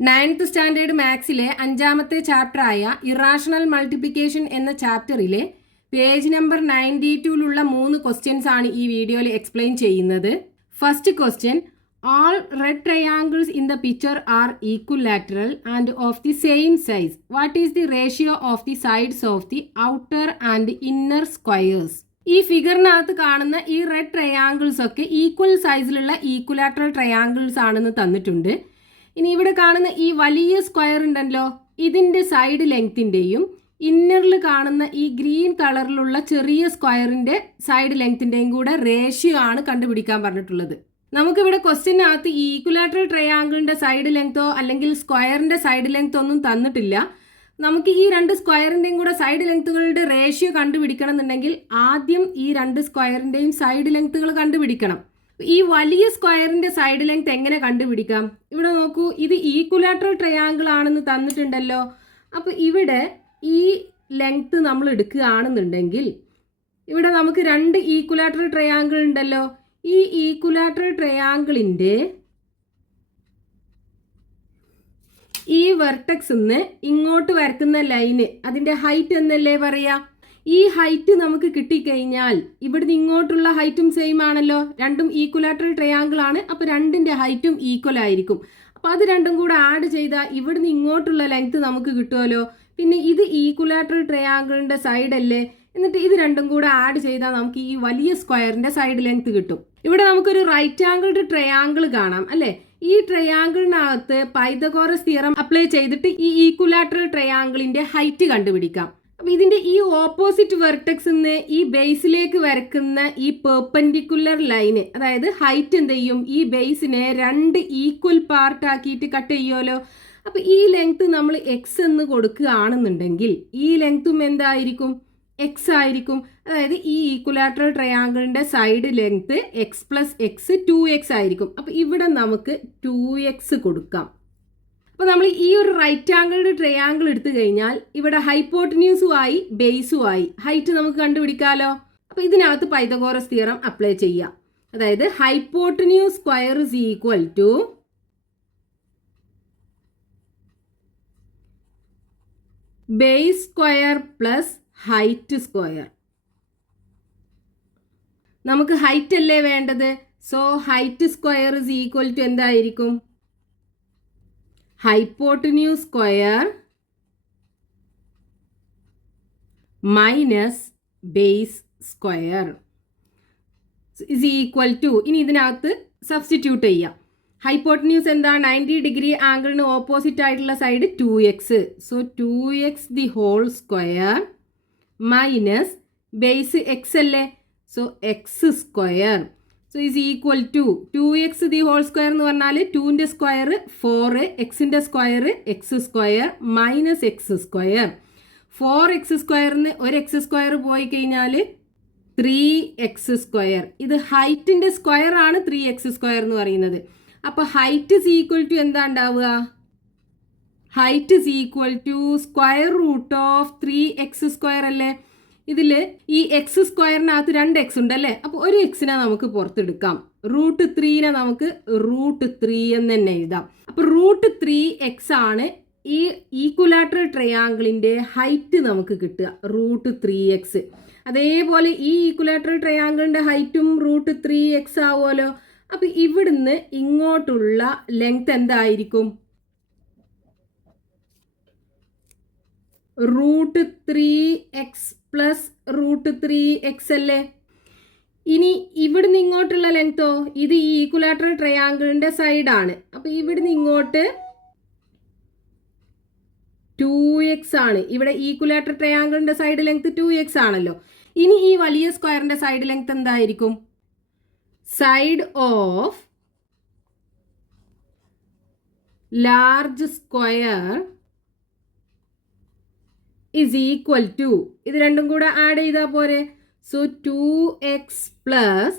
9th standard മാത്സിലെ 5ാമത്തെ ചാപ്റ്ററായ irrational multiplication എന്ന ചാപ്റ്ററിലെ page number 92ലുള്ള 3 questions ആണ് ഈ വീഡിയോയിൽ എക്സ്പ്ലെയിൻ ചെയ്യുന്നത്. First question, all red triangles in the picture are equilateral and of the same size. What is the ratio of the sides of the outer and inner squares? ഈ ഫിഗറിനകത്ത് കാണുന്ന ഈ red triangles ഒക്കെ equal സൈസിലുള്ള equilateral triangles ആണെന്ന് തന്നിട്ടുണ്ട്. ഇനി ഇവിടെ കാണുന്ന ഈ വലിയ സ്ക്വയർ ഉണ്ടല്ലോ, ഇതിൻ്റെ സൈഡ് ലെങ്ത്തിൻ്റെയും ഇന്നറിൽ കാണുന്ന ഈ ഗ്രീൻ കളറിലുള്ള ചെറിയ സ്ക്വയറിൻ്റെ സൈഡ് ലെങ്ത്തിൻ്റെയും കൂടെ റേഷ്യോ ആണ് കണ്ടുപിടിക്കാൻ പറഞ്ഞിട്ടുള്ളത്. നമുക്കിവിടെ ക്വസ്റ്റ്യനകത്ത് ഈ ഈക്വലാറ്ററൽ ട്രയാങ്കിളിൻ്റെ സൈഡ് ലെങ്തോ അല്ലെങ്കിൽ സ്ക്വയറിൻ്റെ സൈഡ് ലെങ്തോ ഒന്നും തന്നിട്ടില്ല. നമുക്ക് ഈ രണ്ട് സ്ക്വയറിൻ്റെയും കൂടെ സൈഡ് ലെങ്ത്തുകളുടെ റേഷ്യോ കണ്ടുപിടിക്കണം എന്നുണ്ടെങ്കിൽ ആദ്യം ഈ രണ്ട് സ്ക്വയറിൻ്റെയും സൈഡ് ലെങ്ത്തുകൾ കണ്ടുപിടിക്കണം. ഈ വലിയ സ്ക്വയറിൻ്റെ സൈഡ് ലെങ്ത് എങ്ങനെ കണ്ടുപിടിക്കാം? ഇവിടെ നോക്കൂ, ഇത് ഈക്വലാറ്ററൽ ട്രയാങ്കിൾ ആണെന്ന് തന്നിട്ടുണ്ടല്ലോ. അപ്പോൾ ഇവിടെ ഈ ലെങ്ത് നമ്മൾ എടുക്കുകയാണെന്നുണ്ടെങ്കിൽ ഇവിടെ നമുക്ക് രണ്ട് ഈക്വലാറ്ററൽ ട്രയാങ്കിൾ ഉണ്ടല്ലോ. ഈ ഈക്വലാറ്ററൽ ട്രയാങ്കിളിൻ്റെ ഈ വെർട്ടെക്സ് നിന്ന് ഇങ്ങോട്ട് വരക്കുന്ന ലൈന് അതിൻ്റെ ഹൈറ്റ് എന്നല്ലേ പറയാ. ഈ ഹൈറ്റ് നമുക്ക് കിട്ടിക്കഴിഞ്ഞാൽ ഇവിടുന്ന് ഇങ്ങോട്ടുള്ള ഹൈറ്റും സെയിം ആണല്ലോ, രണ്ടും ഈക്വലാറ്ററൽ ട്രയാങ്കിൾ ആണ്. അപ്പോൾ രണ്ടിൻ്റെ ഹൈറ്റും ഈക്വൽ ആയിരിക്കും. അപ്പോൾ അത് രണ്ടും കൂടെ ആഡ് ചെയ്താൽ ഇവിടുന്ന് ഇങ്ങോട്ടുള്ള ലെങ്ത് നമുക്ക് കിട്ടുമല്ലോ. പിന്നെ ഇത് ഈക്വലാറ്ററൽ ട്രയാങ്കിളിൻ്റെ സൈഡ് അല്ലേ, എന്നിട്ട് ഇത് രണ്ടും കൂടെ ആഡ് ചെയ്താൽ നമുക്ക് ഈ വലിയ സ്ക്വയറിൻ്റെ സൈഡ് ലെങ്ത് കിട്ടും. ഇവിടെ നമുക്കൊരു റൈറ്റ് ആംഗിൾഡ് ട്രയാങ്കിൾ കാണാം അല്ലേ. ഈ ട്രയാങ്കിളിനകത്ത് പൈതഗോറസ് തിയറം അപ്ലൈ ചെയ്തിട്ട് ഈ ഈക്വലാറ്ററൽ ട്രയാങ്കിളിന്റെ ഹൈറ്റ് കണ്ടുപിടിക്കാം. അപ്പൊ ഇതിന്റെ ഈ ഓപ്പോസിറ്റ് വെർട്ടെക്സ് നിന്ന് ഈ ബേസിലേക്ക് വരക്കുന്ന ഈ പെർപെൻഡിക്കുലർ ലൈന്, അതായത് ഹൈറ്റ് എന്ത് ചെയ്യും, ഈ ബേസിനെ രണ്ട് ഈക്വൽ പാർട്ട് ആക്കിയിട്ട് കട്ട് ചെയ്യുമല്ലോ. അപ്പൊ ഈ ലെങ്ത് നമ്മൾ എക്സ് എന്ന് കൊടുക്കുകയാണെന്നുണ്ടെങ്കിൽ ഈ ലെങ്ത്തും എന്തായിരിക്കും, എക്സ് ആയിരിക്കും. അതായത് ഈ ഈക്വലാറ്ററൽ ട്രയാങ്കിളിൻ്റെ side length x plus x 2x ആയിരിക്കും. അപ്പോൾ ഇവിടെ നമുക്ക് 2x കൊടുക്കാം. അപ്പോൾ നമ്മൾ ഈ ഒരു റൈറ്റ് ആംഗിൾഡ് ട്രയാങ്കിൾ എടുത്തു കഴിഞ്ഞാൽ ഇവിടെ ഹൈപ്പോട്ടന്യൂസുമായി ബേസുമായി ഹൈറ്റ് നമുക്ക് കണ്ടുപിടിക്കാമല്ലോ. അപ്പോൾ ഇതിനകത്ത് പൈതഗോറസ് തിയറം അപ്ലൈ ചെയ്യാം. അതായത് hypotenuse square is equal to base square plus height square. നമുക്ക് ഹൈറ്റ് അല്ലേ വേണ്ടത്. So height square is equal to എന്തായിരിക്കും, hypotenuse square minus base square is equal to, ഇനി ഇതിനകത്ത് സബ്സ്റ്റിറ്റ്യൂട്ട് ചെയ്യാം. ഹൈപ്പോട്ടന്യൂസ് എന്താ, 90 ഡിഗ്രി ആംഗിളിന് ഓപ്പോസിറ്റ് ആയിട്ടുള്ള side 2x. So 2x the whole square minus base x അല്ലേ, so x square. So is equal to 2x the whole square എന്ന് പറഞ്ഞാൽ 2ൻ്റെ സ്ക്വയർ 4, എക്സിൻ്റെ square X square minus X square. 4x സ്ക്വയറിന് ഒരു X square പോയി കഴിഞ്ഞാൽ 3x square. ഇത് ഹൈറ്റിൻ്റെ സ്ക്വയർ ആണ് 3x സ്ക്വയർ എന്ന് പറയുന്നത്. അപ്പോൾ ഹൈറ്റ് ഇസ് ഈക്വൽ ടു എന്താ ഉണ്ടാവുക, height is equal to square root of 3x square അല്ലേ. ഇതിൽ ഈ എക്സ് സ്ക്വയറിനകത്ത് 2x ഉണ്ടല്ലേ, അപ്പോൾ ഒരു എക്സിനെ നമുക്ക് പുറത്തെടുക്കാം. റൂട്ട് 3നെ നമുക്ക് റൂട്ട് 3 എന്ന് തന്നെ എഴുതാം. അപ്പോൾ റൂട്ട് 3x ആണ് ഈ ഈക്വലാറ്ററൽ ട്രയാങ്കിളിൻ്റെ ഹൈറ്റ് നമുക്ക് കിട്ടുക, റൂട്ട് 3x. അതേപോലെ ഈ ഈക്വലാറ്ററൽ ട്രയാങ്കിളിൻ്റെ ഹൈറ്റും റൂട്ട് 3x ആവുമല്ലോ. അപ്പോൾ ഇവിടുന്ന് ഇങ്ങോട്ടുള്ള ലെങ്ത് എന്തായിരിക്കും, root 3x plus root 3x അല്ലേ. ഇനി ഇവിടുന്ന് ഇങ്ങോട്ടുള്ള ലെങ്തോ, ഇത് ഈ ഈക്വലാറ്ററൽ ട്രയാങ്കിളിൻ്റെ സൈഡാണ്. അപ്പോൾ ഇവിടുന്ന് ഇങ്ങോട്ട് 2x ആണ്. ഇവിടെ ഈക്വലാറ്ററൽ ട്രയാങ്കിളിൻ്റെ സൈഡ് ലെങ്ത് 2x ആണല്ലോ. ഇനി ഈ വലിയ സ്ക്വയറിൻ്റെ സൈഡ് ലെങ്ത് എന്തായിരിക്കും, side of large square is equal to, ഇത് രണ്ടും കൂടെ ആഡ് ചെയ്താൽ പോരെ. So 2x plus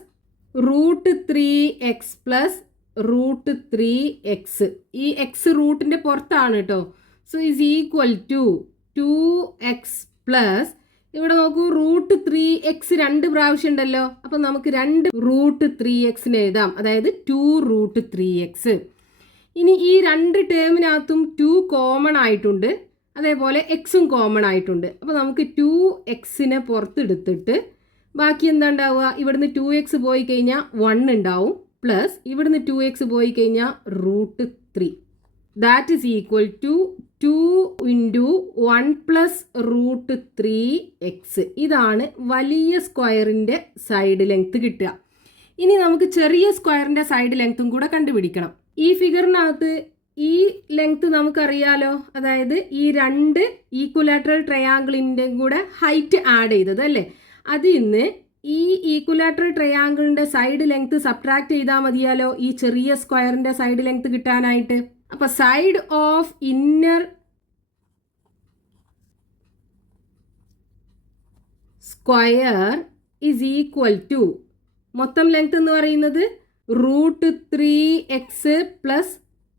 root 3x plus root 3x. ഈ എക്സ് റൂട്ടിൻ്റെ പുറത്താണ് കേട്ടോ. So is equal to 2x plus, ഇവിടെ നോക്കൂ റൂട്ട് 3x 2 പ്രാവശ്യം ഉണ്ടല്ലോ. അപ്പം നമുക്ക് 2 റൂട്ട് 3x എഴുതാം, അതായത് 2 റൂട്ട് 3x. ഇനി ഈ രണ്ട് ടേമിനകത്തും 2 കോമൺ ആയിട്ടുണ്ട്, അതേപോലെ എക്സും കോമൺ ആയിട്ടുണ്ട്. അപ്പോൾ നമുക്ക് 2x പുറത്തെടുത്തിട്ട് ബാക്കി എന്താ ഉണ്ടാവുക, ഇവിടുന്ന് 2x പോയി കഴിഞ്ഞാൽ 1 ഉണ്ടാവും, പ്ലസ് ഇവിടുന്ന് 2x പോയി കഴിഞ്ഞാൽ √3. That is equal to 2 × 1 + √3x. ഇതാണ് വലിയ സ്ക്വയറിൻ്റെ സൈഡ് ലെങ്ത് കിട്ടുക. ഇനി നമുക്ക് ചെറിയ സ്ക്വയറിൻ്റെ സൈഡ് ലെങ്ത്തും കൂടെ കണ്ടുപിടിക്കണം. ഈ ഫിഗറിനകത്ത് ഈ ലെങ്ത് നമുക്കറിയാലോ, അതായത് ഈ രണ്ട് ഈക്വലാറ്ററൽ ട്രയാങ്കിളിൻ്റെ കൂടെ ഹൈറ്റ് ആഡ് ചെയ്തത് അല്ലേ, അതിൽ നിന്ന് ഈ ഈക്വലാറ്ററൽ ട്രയാങ്കിളിൻ്റെ സൈഡ് ലെങ്ത് സബ്ട്രാക്ട് ചെയ്താൽ മതിയാലോ ഈ ചെറിയ സ്ക്വയറിൻ്റെ സൈഡ് ലെങ്ത് കിട്ടാനായിട്ട്. അപ്പോൾ side of inner square is equal to, മൊത്തം ലെങ്ത് എന്ന് പറയുന്നത് √3x +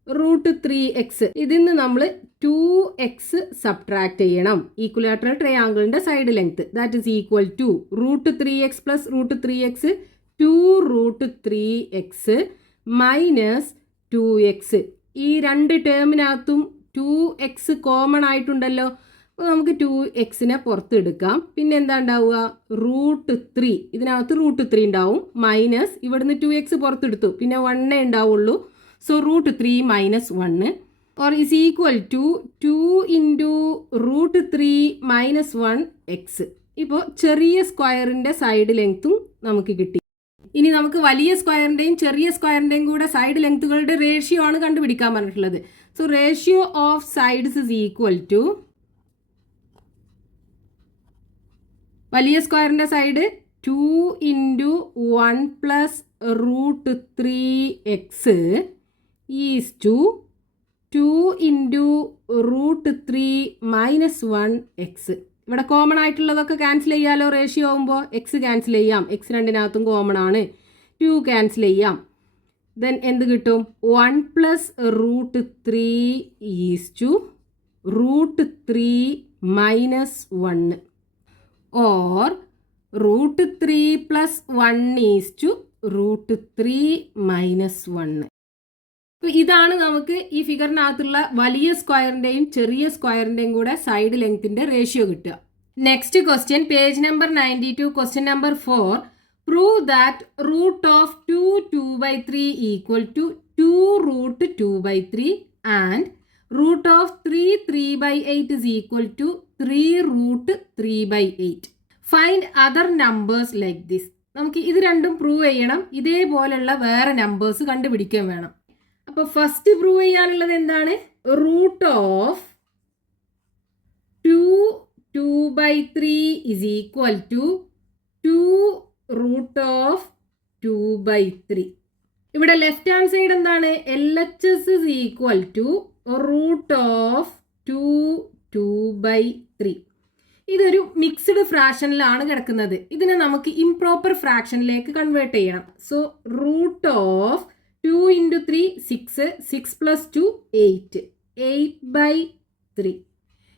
√3x. ഇതിൽ നിന്ന് നമ്മൾ 2x സബ്ട്രാക്ട് ചെയ്യണം ഈക്വലാറ്ററൽ ട്രയാങ്കിളിൻ്റെ side length. That is equal to √3x + √3x 2√3x - 2x. ഈ രണ്ട് ടേമിനകത്തും 2x കോമൺ ആയിട്ടുണ്ടല്ലോ, അപ്പോൾ നമുക്ക് 2x പുറത്തെടുക്കാം. പിന്നെ എന്താ ഉണ്ടാവുക, √3, ഇതിനകത്ത് √3 ഉണ്ടാവും, മൈനസ് ഇവിടുന്ന് 2x പുറത്തെടുത്തു, പിന്നെ 1 ഉണ്ടാവുള്ളൂ. So √3 - 1 or is equal to 2 × √3 - 1x. ഇപ്പോൾ ചെറിയ സ്ക്വയറിൻ്റെ സൈഡ് ലെങ്ത്തും നമുക്ക് കിട്ടി. ഇനി നമുക്ക് വലിയ സ്ക്വയറിൻ്റെയും ചെറിയ സ്ക്വയറിൻ്റെയും കൂടെ സൈഡ് ലെങ്ത്തുകളുടെ റേഷ്യോ ആണ് കണ്ടുപിടിക്കാൻ പറഞ്ഞിട്ടുള്ളത്. So ratio of sides is equal to, വലിയ സ്ക്വയറിൻ്റെ side 2 × 1 + √3x is to 2 × √3 - 1x. ഇവിടെ കോമൺ ആയിട്ടുള്ളതൊക്കെ ക്യാൻസൽ ചെയ്യാലോ, റേഷ്യോ ആകുമ്പോൾ എക്സ് ക്യാൻസൽ ചെയ്യാം, എക്സ് രണ്ടിനകത്തും കോമൺ ആണ്, 2 ക്യാൻസൽ ചെയ്യാം. ദെൻ എന്ത് കിട്ടും, 1 + √3 is to √3 - 1 or √3 + 1 is to √3 - 1. അപ്പോൾ ഇതാണ് നമുക്ക് ഈ ഫിഗറിനകത്തുള്ള വലിയ സ്ക്വയറിൻ്റെയും ചെറിയ സ്ക്വയറിൻ്റെയും കൂടെ സൈഡ് ലെങ്ത്തിൻ്റെ റേഷ്യോ കിട്ടുക. Next question, page number 92, question number 4. Prove that √2/3 equal to 2√2/3 and √3/8 is equal to 3√3/8. Find other numbers like this. നമുക്ക് ഇത് രണ്ടും പ്രൂവ് ചെയ്യണം, ഇതേപോലെയുള്ള വേറെ നമ്പേഴ്സ് കണ്ടുപിടിക്കാൻ വേണം. അപ്പോൾ ഫസ്റ്റ് പ്രൂവ് ചെയ്യാനുള്ളത് എന്താണ്, √2/3 is equal to 2√2/3. ഇവിടെ ലെഫ്റ്റ് ഹാൻഡ് സൈഡ് എന്താണ്, LHS is equal to √2/3. ഇതൊരു മിക്സ്ഡ് ഫ്രാക്ഷനിലാണ് കിടക്കുന്നത്. ഇതിനെ നമുക്ക് ഇംപ്രോപ്പർ ഫ്രാക്ഷനിലേക്ക് കൺവേർട്ട് ചെയ്യണം. സോ √2 × 3 6, 6 + 2 8, 8/3.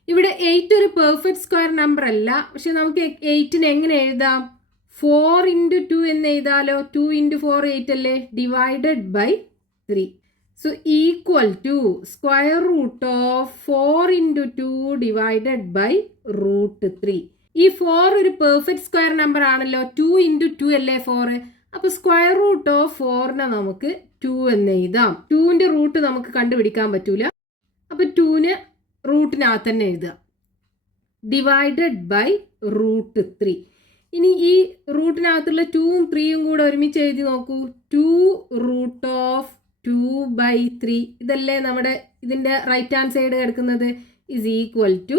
ഇവിടെ 8 ഒരു പെർഫെക്റ്റ് സ്ക്വയർ നമ്പർ അല്ല, പക്ഷെ നമുക്ക് 8നെ എങ്ങനെ എഴുതാം, 4 × 2 എന്ന് എഴുതാലോ. 2 × 4 8 അല്ലേ, divided by 3. So equal to square root of 4 × 2 divided by √3. ഈ 4 ഒരു പെർഫെക്റ്റ് സ്ക്വയർ നമ്പർ ആണല്ലോ, 2 × 2 അല്ലേ 4. അപ്പോൾ സ്ക്വയർ റൂട്ട് ഓഫ് 4നെ നമുക്ക് 2 എന്ന് എഴുതാം. 2ൻ്റെ റൂട്ട് നമുക്ക് കണ്ടുപിടിക്കാൻ പറ്റൂല, അപ്പോൾ 2നെ റൂട്ടിനകത്ത് തന്നെ എഴുതുക, ഡിവൈഡഡ് ബൈ √3. ഇനി ഈ റൂട്ടിനകത്തുള്ള 2ഉം 3യും കൂടെ ഒരുമിച്ച് എഴുതി നോക്കൂ. 2√2/3 ഇതല്ലേ നമ്മുടെ ഇതിൻ്റെ റൈറ്റ് ഹാൻഡ് സൈഡ് കിടക്കുന്നത്, ഇസ് ഈക്വൽ ടു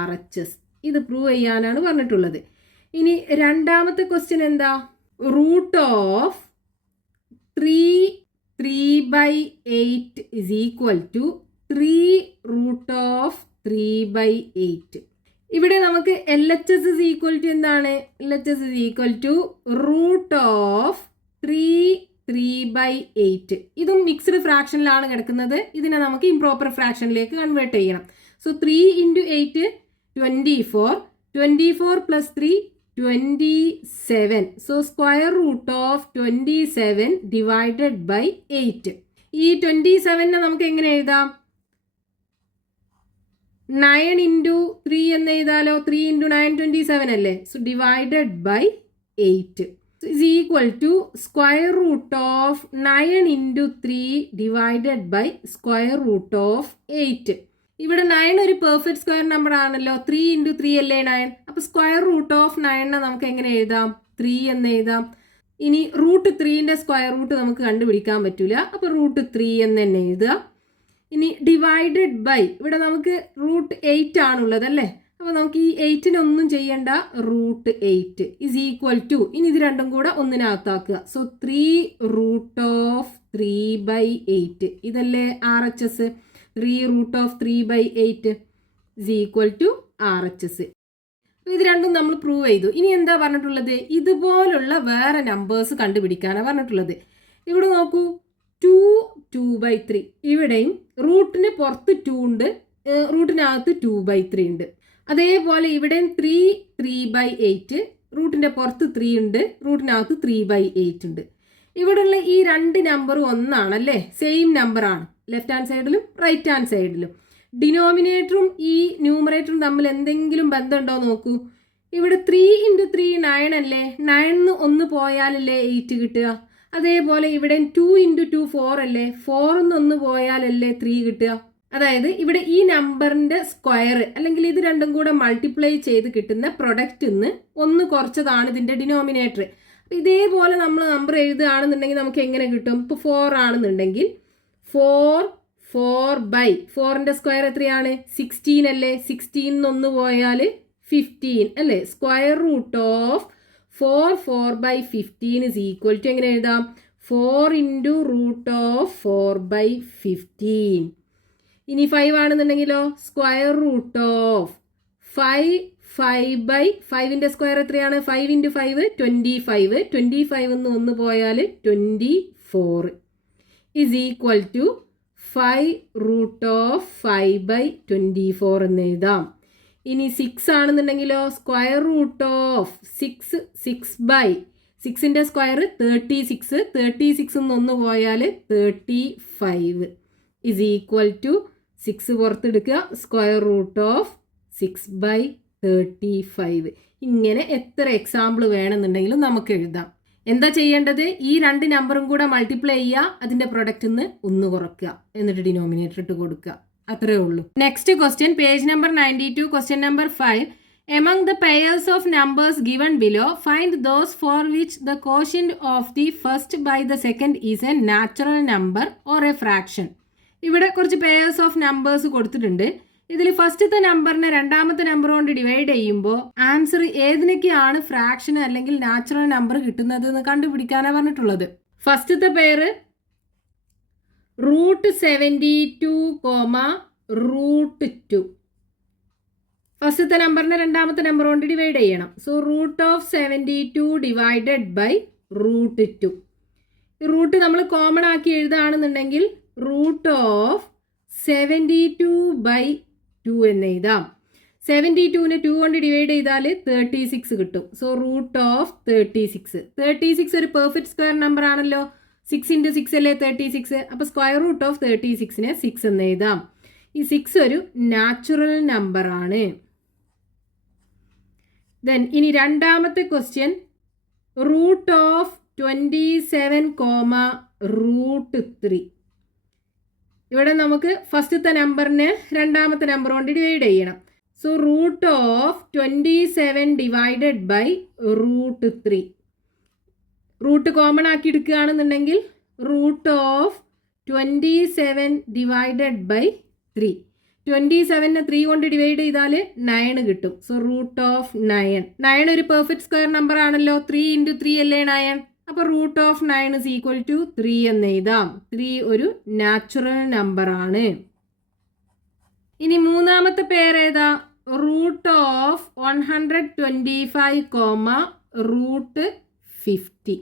RHS. ഇത് പ്രൂവ് ചെയ്യാനാണ് പറഞ്ഞിട്ടുള്ളത്. ഇനി രണ്ടാമത്തെ ക്വസ്റ്റ്യൻ എന്താ, √3/8 is equal to 3√3/8. ഇവിടെ നമുക്ക് LHS is equal to എന്താണ്, LHS is equal to √3/8. ഇതും മിക്സ്ഡ് ഫ്രാക്ഷനിലാണ് കിടക്കുന്നത്. ഇതിനെ നമുക്ക് ഇംപ്രോപ്പർ ഫ്രാക്ഷനിലേക്ക് കൺവേർട്ട് ചെയ്യണം. So 3 × 8 24, 24 + 3 27. So square root of 27 divided by 8. ഈ 27 നമുക്ക് എങ്ങനെ എഴുതാം? 9 ഇൻറ്റു 3 എന്ന് എഴുതാലോ. 3 ഇൻറ്റു 9 27 അല്ലേ. So divided by 8 is equal to square root of 9 into 3 divided by square root of 8. ഇവിടെ 9 ഒരു പെർഫെക്റ്റ് സ്ക്വയർ നമ്പർ ആണല്ലോ. 3 ഇൻറ്റു 3 അല്ലേ 9. അപ്പോൾ സ്ക്വയർ റൂട്ട് ഓഫ് 9 നമുക്ക് എങ്ങനെ എഴുതാം? 3 എന്ന് എഴുതാം. ഇനി റൂട്ട് 3ൻ്റെ സ്ക്വയർ റൂട്ട് നമുക്ക് കണ്ടുപിടിക്കാൻ പറ്റില്ല. അപ്പോൾ റൂട്ട് 3 എന്ന് തന്നെ എഴുതുക. ഇനി ഡിവൈഡഡ് ബൈ ഇവിടെ നമുക്ക് റൂട്ട് 8 ആണുള്ളത് അല്ലേ. അപ്പോൾ നമുക്ക് ഈ 8ന് ഒന്നും ചെയ്യേണ്ട. റൂട്ട് 8 ഇസ് ഈക്വൽ ടു, ഇനി ഇത് രണ്ടും കൂടെ ഒന്നിനകത്താക്കുക. സോ 3 റൂട്ട് ഓഫ് 3/8 ഇതല്ലേ RHS. 3 root of 3/8 is equal to RHS. ഇത് രണ്ടും നമ്മൾ പ്രൂവ് ചെയ്തു. ഇനി എന്താ പറഞ്ഞിട്ടുള്ളത്? ഇതുപോലുള്ള വേറെ നമ്പേഴ്സ് കണ്ടുപിടിക്കാനാണ് പറഞ്ഞിട്ടുള്ളത്. ഇവിടെ നോക്കൂ, 2 2/3. ഇവിടെയും റൂട്ടിന് പുറത്ത് 2 ഉണ്ട്, റൂട്ടിനകത്ത് 2/3 ഉണ്ട്. അതേപോലെ ഇവിടെയും 3 3/8. റൂട്ടിൻ്റെ പുറത്ത് 3 ഉണ്ട്, റൂട്ടിനകത്ത് 3/8 ഉണ്ട്. ഇവിടെയുള്ള ഈ രണ്ട് നമ്പറും ഒന്നാണല്ലേ, സെയിം നമ്പറാണ്. ലെഫ്റ്റ് ഹാൻഡ് സൈഡിലും റൈറ്റ് ഹാൻഡ് സൈഡിലും. ഡിനോമിനേറ്ററും ഈ ന്യൂമറേറ്ററും തമ്മിൽ എന്തെങ്കിലും ബന്ധമുണ്ടോ നോക്കൂ. ഇവിടെ 3 ഇൻറ്റു 3 9 അല്ലേ. 9 1 പോയാലല്ലേ 8 കിട്ടുക. അതേപോലെ ഇവിടെ 2 ഇൻറ്റു 2 4 അല്ലേ. 4 1 പോയാലല്ലേ 3 കിട്ടുക. അതായത് ഇവിടെ ഈ നമ്പറിൻ്റെ സ്ക്വയർ അല്ലെങ്കിൽ ഇത് രണ്ടും കൂടെ മൾട്ടിപ്ലൈ ചെയ്ത് കിട്ടുന്ന പ്രൊഡക്റ്റ് നിന്ന് 1 കുറച്ചതാണ് ഇതിൻ്റെ ഡിനോമിനേറ്റർ. അപ്പോൾ ഇതേപോലെ നമ്മൾ നമ്പർ എഴുതുകയാണെന്നുണ്ടെങ്കിൽ നമുക്ക് എങ്ങനെ കിട്ടും? ഇപ്പോൾ 4 ആണെന്നുണ്ടെങ്കിൽ 4/4ൻ്റെ സ്ക്വയർ എത്രയാണ്? 16 അല്ലേ. 16 1 പോയാൽ 15 അല്ലേ. Square root of 4/15 is equal to എങ്ങനെ എഴുതാം? 4 ഇൻറ്റു റൂട്ട് ഓഫ് 4/15. ഇനി 5 ആണെന്നുണ്ടെങ്കിലോ സ്ക്വയർ റൂട്ട് ഓഫ് 5/5ൻ്റെ സ്ക്വയർ എത്രയാണ്? 5 ഇൻറ്റു 5 25. 25 1 പോയാൽ 24 is equal to 5 root of 5/24 എന്ന് എഴുതാം. ഇനി 6 ആണെന്നുണ്ടെങ്കിലോ സ്ക്വയർ റൂട്ട് ഓഫ് 6/6ൻ്റെ സ്ക്വയർ 36. 36 1 പോയാൽ 35 ഇസ് ഈക്വൽ ടു 6 പുറത്തെടുക്കുക, സ്ക്വയർ റൂട്ട് ഓഫ് 6/35. ഇങ്ങനെ എത്ര എക്സാമ്പിൾ വേണമെന്നുണ്ടെങ്കിലും നമുക്ക് എഴുതാം. എന്താ ചെയ്യേണ്ടത്? ഈ രണ്ട് നമ്പറും കൂടെ മൾട്ടിപ്ലൈ ചെയ്യുക, അതിൻ്റെ പ്രൊഡക്റ്റ് നിന്ന് 1 കുറയ്ക്കുക, എന്നിട്ട് ഡിനോമിനേറ്റർ ഇട്ട് കൊടുക്കുക. അത്രേ ഉള്ളൂ. Next question, page number 92, question number 5. Among the pairs of numbers given below, find those for which the quotient of the first by the second is a natural number or a fraction. ഇവിടെ കുറച്ച് payers of numbers കൊടുത്തിട്ടുണ്ട്. ഇതിൽ ഫസ്റ്റത്തെ നമ്പറിനെ രണ്ടാമത്തെ number കൊണ്ട് divide ചെയ്യുമ്പോൾ answer ഏതിനൊക്കെയാണ് fraction അല്ലെങ്കിൽ നാച്ചുറൽ നമ്പർ കിട്ടുന്നത് എന്ന് കണ്ടുപിടിക്കാനാണ് പറഞ്ഞിട്ടുള്ളത്. ഫസ്റ്റത്തെ പേര് √72, √2. ഫസ്റ്റത്തെ നമ്പറിനെ രണ്ടാമത്തെ നമ്പർ കൊണ്ട് ഡിവൈഡ് ചെയ്യണം. So √72 divided by √2. ഈ റൂട്ട് നമ്മൾ കോമൺ ആക്കി എഴുതുകയാണെന്നുണ്ടെങ്കിൽ √72/2 എന്ന് എഴുതാം. 72നെ 2 കൊണ്ട് ഡിവൈഡ് ചെയ്താൽ 36 കിട്ടും. സോ √36. 36 ഒരു പെർഫെക്റ്റ് സ്ക്വയർ നമ്പർ ആണല്ലോ. 6 ഇൻറ്റു 6 അല്ലേ 36. അപ്പോൾ സ്ക്വയർ റൂട്ട് ഓഫ് 36നെ 6 എന്ന് എഴുതാം. ഈ 6 ഒരു നാച്ചുറൽ നമ്പർ ആണ്. ദെൻ ഇനി രണ്ടാമത്തെ ക്വസ്റ്റ്യൻ, √27, √3. ഇവിടെ നമുക്ക് ഫസ്റ്റത്തെ നമ്പറിനെ രണ്ടാമത്തെ നമ്പർ കൊണ്ട് ഡിവൈഡ് ചെയ്യണം. So √27 divided by √3. Root common ആക്കി എടുക്കുകയാണെന്നുണ്ടെങ്കിൽ √27 ഡിവൈഡഡ് ബൈ 3. 27നെ 3 കൊണ്ട് ഡിവൈഡ് ചെയ്താൽ 9 കിട്ടും. സോ √9. 9 ഒരു പെർഫെക്റ്റ് സ്ക്വയർ നമ്പർ ആണല്ലോ. 3 ഇൻറ്റു 3 അല്ലേ 9. അപ്പോൾ √9 ഇസ് ഈക്വൽ ടു 3 എന്ന് എഴുതാം. 3 ഒരു നാച്ചുറൽ നമ്പർ ആണ്. ഇനി മൂന്നാമത്തെ പേര് ഏതാ? √125, √50.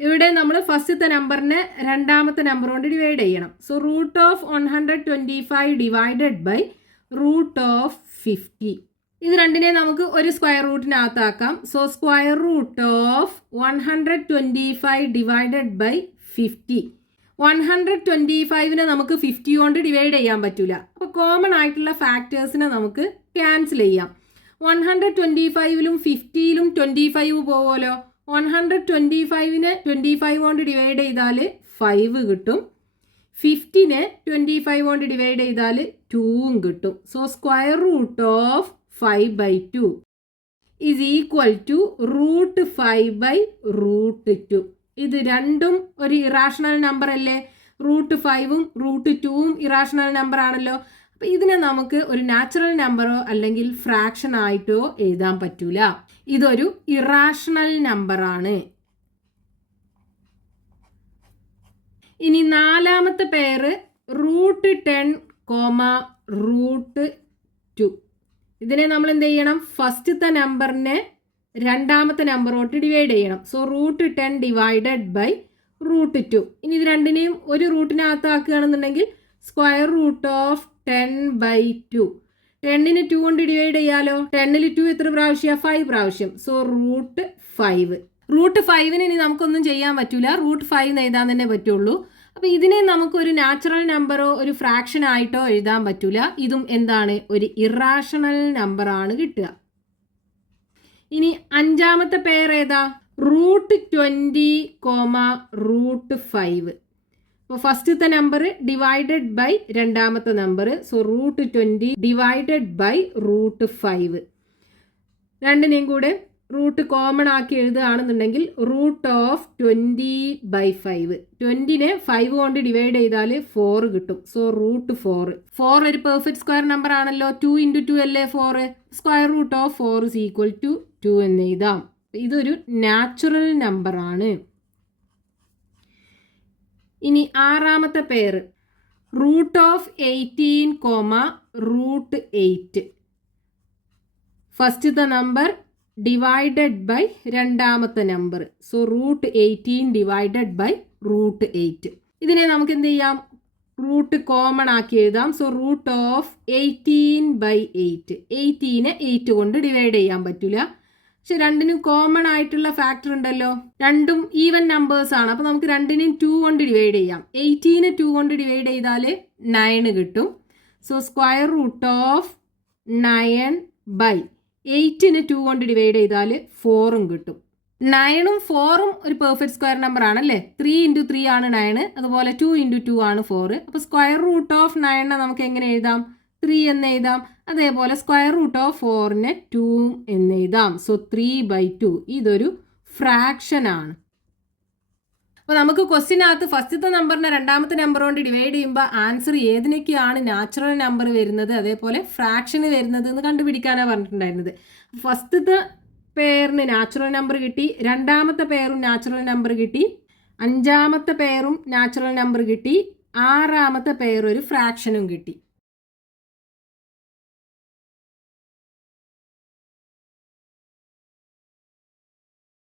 ഇവിടെ നമ്മൾ ഫസ്റ്റത്തെ നമ്പറിനെ രണ്ടാമത്തെ നമ്പർ കൊണ്ട് ഡിവൈഡ് ചെയ്യണം. So √125 divided by √50. ഇത് രണ്ടിനെ നമുക്ക് ഒരു സ്ക്വയർ റൂട്ടിനകത്താക്കാം. So square root of 125 divided by 50. 125നെ നമുക്ക് 50 കൊണ്ട് ഡിവൈഡ് ചെയ്യാൻ പറ്റില്ല. അപ്പോൾ കോമൺ ആയിട്ടുള്ള ഫാക്ടേഴ്സിനെ നമുക്ക് ക്യാൻസൽ ചെയ്യാം. 125ലും 50ലും 25 പോവുമല്ലോ. 125നെ 25 കൊണ്ട് ഡിവൈഡ് ചെയ്താൽ 5 കിട്ടും. 50നെ 25 കൊണ്ട് ഡിവൈഡ് ചെയ്താൽ 2 കിട്ടും. So square root of 5/2 is equal to √5/√2. ഇത് രണ്ടും ഒരു ഇറാഷണൽ നമ്പർ അല്ലേ? √5ഉം √2ഉം ഇറാഷണൽ നമ്പർ ആണല്ലോ. അപ്പം ഇതിനെ നമുക്ക് ഒരു നാച്ചുറൽ നമ്പറോ അല്ലെങ്കിൽ ഫ്രാക്ഷൻ ആയിട്ടോ എഴുതാൻ പറ്റൂല. ഇതൊരു ഇറാഷണൽ നമ്പറാണ്. ഇനി നാലാമത്തെ പേര് √10, √2. ഇതിനെ നമ്മൾ എന്ത് ചെയ്യണം? ഫസ്റ്റത്തെ നമ്പറിനെ രണ്ടാമത്തെ നമ്പറോട്ട് ഡിവൈഡ് ചെയ്യണം. So √10 divided by √2. ഇനി ഇത് രണ്ടിനെയും ഒരു റൂട്ടിനകത്ത് ആക്കുകയാണെന്നുണ്ടെങ്കിൽ സ്ക്വയർ റൂട്ട് ഓഫ് 10/2. 10നെ 2 കൊണ്ട് ഡിവൈഡ് ചെയ്യാലോ. 10ൽ 2 എത്ര പ്രാവശ്യം? 5 പ്രാവശ്യം. സോ √5. √5ന് ഇനി നമുക്കൊന്നും ചെയ്യാൻ പറ്റൂല. √5 എഴുതാൻ തന്നെ പറ്റുള്ളൂ. അപ്പൊ ഇതിനെ നമുക്ക് ഒരു നാച്ചുറൽ നമ്പറോ ഒരു ഫ്രാക്ഷൻ ആയിട്ടോ എഴുതാൻ പറ്റൂല. ഇതും എന്താണ്? ഒരു ഇറാഷണൽ നമ്പർ ആണ് കിട്ടുക. ഇനി അഞ്ചാമത്തെ പേർ ഏതാ? √20, √5. അപ്പോൾ ഫസ്റ്റത്തെ നമ്പർ ഡിവൈഡഡ് ബൈ രണ്ടാമത്തെ നമ്പർ. So √20 divided by √5. രണ്ടിനെയും കൂടെ റൂട്ട് കോമൺ ആക്കി എഴുതുകയാണെന്നുണ്ടെങ്കിൽ √20/5. 20നെ 5 കൊണ്ട് ഡിവൈഡ് ചെയ്താൽ 4 കിട്ടും. സോ √4. 4 ഒരു പെർഫെക്റ്റ് സ്ക്വയർ നമ്പർ ആണല്ലോ. 2 × 2 അല്ലേ 4. Square root of 4 is equal to 2 എന്ന് എഴുതാം. ഇതൊരു നാച്ചുറൽ നമ്പർ ആണ്. ഇനി ആറാമത്തെ പേര് √18, √8. ഫസ്റ്റത്തെ നമ്പർ ഡിവൈഡഡ് ബൈ രണ്ടാമത്തെ നമ്പർ. So √18 divided by √8. ഇതിനെ നമുക്ക് എന്ത് ചെയ്യാം? റൂട്ട് കോമൺ ആക്കി എഴുതാം. സോ √18/8. 18നെ 8 കൊണ്ട് ഡിവൈഡ് ചെയ്യാൻ പറ്റില്ല. പക്ഷെ രണ്ടിനും കോമൺ ആയിട്ടുള്ള ഫാക്ടർ ഉണ്ടല്ലോ. രണ്ടും ഈവൻ നമ്പേഴ്സ് ആണ്. അപ്പോൾ നമുക്ക് രണ്ടിനെയും 2 കൊണ്ട് ഡിവൈഡ് ചെയ്യാം. 18നെ 2 കൊണ്ട് ഡിവൈഡ് ചെയ്താൽ 9 കിട്ടും. സോ സ്ക്വയർ റൂട്ട് ഓഫ് 9/8നെ 2 കൊണ്ട് ഡിവൈഡ് ചെയ്താൽ 4ഉം കിട്ടും. 9ഉം 4ഉം ഒരു പെർഫെക്റ്റ് സ്ക്വയർ നമ്പർ ആണല്ലേ. 3 × 3 ആണ് 9. അതുപോലെ 2 × 2 ആണ് 4. അപ്പോൾ സ്ക്വയർ റൂട്ട് ഓഫ് 9നെ നമുക്ക് എങ്ങനെ എഴുതാം? 3 എന്ന് എഴുതാം. അതേപോലെ സ്ക്വയർ റൂട്ട് ഓഫ് 4നെ 2 എന്ന് എഴുതാം. സോ 3/2. ഇതൊരു ഫ്രാക്ഷൻ ആണ്. അപ്പോൾ നമുക്ക് ക്വസ്റ്റ്യനകത്ത് ഫസ്റ്റത്തെ നമ്പറിനെ രണ്ടാമത്തെ നമ്പർ കൊണ്ട് ഡിവൈഡ് ചെയ്യുമ്പോൾ ആൻസർ ഏതിനൊക്കെയാണ് നാച്ചുറൽ നമ്പർ വരുന്നത് അതേപോലെ ഫ്രാക്ഷന് വരുന്നത് എന്ന് കണ്ടുപിടിക്കാനാണ് പറഞ്ഞിട്ടുണ്ടായിരുന്നത്. ഫസ്റ്റത്തെ പേരിന് നാച്ചുറൽ നമ്പർ കിട്ടി, രണ്ടാമത്തെ പേരും നാച്ചുറൽ നമ്പർ കിട്ടി, അഞ്ചാമത്തെ പേരും നാച്ചുറൽ നമ്പർ കിട്ടി, ആറാമത്തെ പേര് ഒരു ഫ്രാക്ഷനും കിട്ടി.